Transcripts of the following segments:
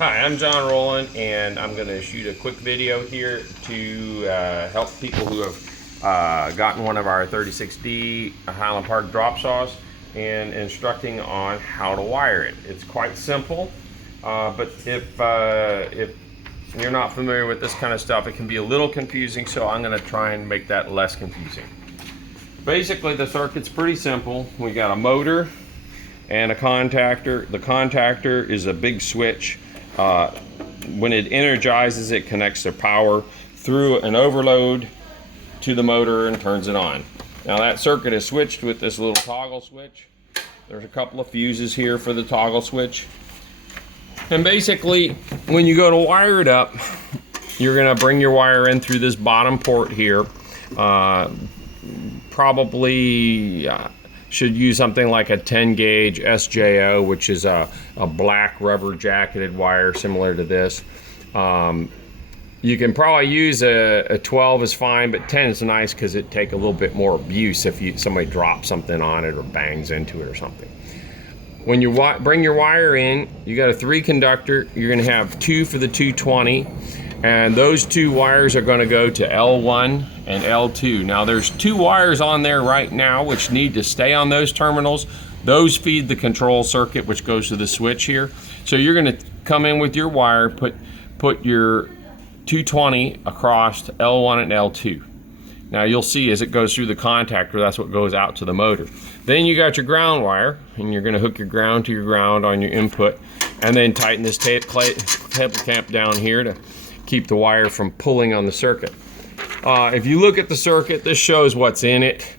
Hi, I'm John Rowland, and I'm going to shoot a quick video here to help people who have gotten one of our 36D Highland Park drop saws and instructing on how to wire it. It's quite simple, but if you're not familiar with this kind of stuff, it can be a little confusing, so I'm going to try and make that less confusing. Basically, the circuit's pretty simple. We got a motor and a contactor. The contactor is a big switch. When it energizes, it connects the power through an overload to the motor and turns it on. Now that circuit is switched with this little toggle switch. There's a couple of fuses here for the toggle switch. And basically, when you go to wire it up, you're gonna bring your wire in through this bottom port here. Probably should use something like a 10 gauge SJO, which is a black rubber jacketed wire similar to this. You can probably use a 12 is fine, but 10 is nice because it take a little bit more abuse if somebody drops something on it or bangs into it or something. When you bring your wire in, you got a 3 conductor. You're gonna have 2 for the 220. And those 2 wires are going to go to L1 and L2. Now there's 2 wires on there right now which need to stay on those terminals. Those feed the control circuit which goes to the switch here. So you're going to come in with your wire, put your 220 across L1 and L2. Now you'll see as it goes through the contactor, that's what goes out to the motor. Then you got your ground wire, and you're going to hook your ground to your ground on your input, and then tighten this tape clamp down here to keep the wire from pulling on the circuit. If you look at the circuit, this shows what's in it.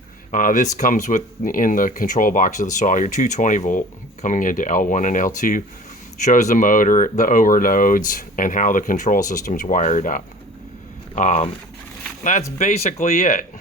This comes in the control box of the saw. Your 220 volt coming into L1 and L2 shows the motor, the overloads, and how the control system's wired up. That's basically it.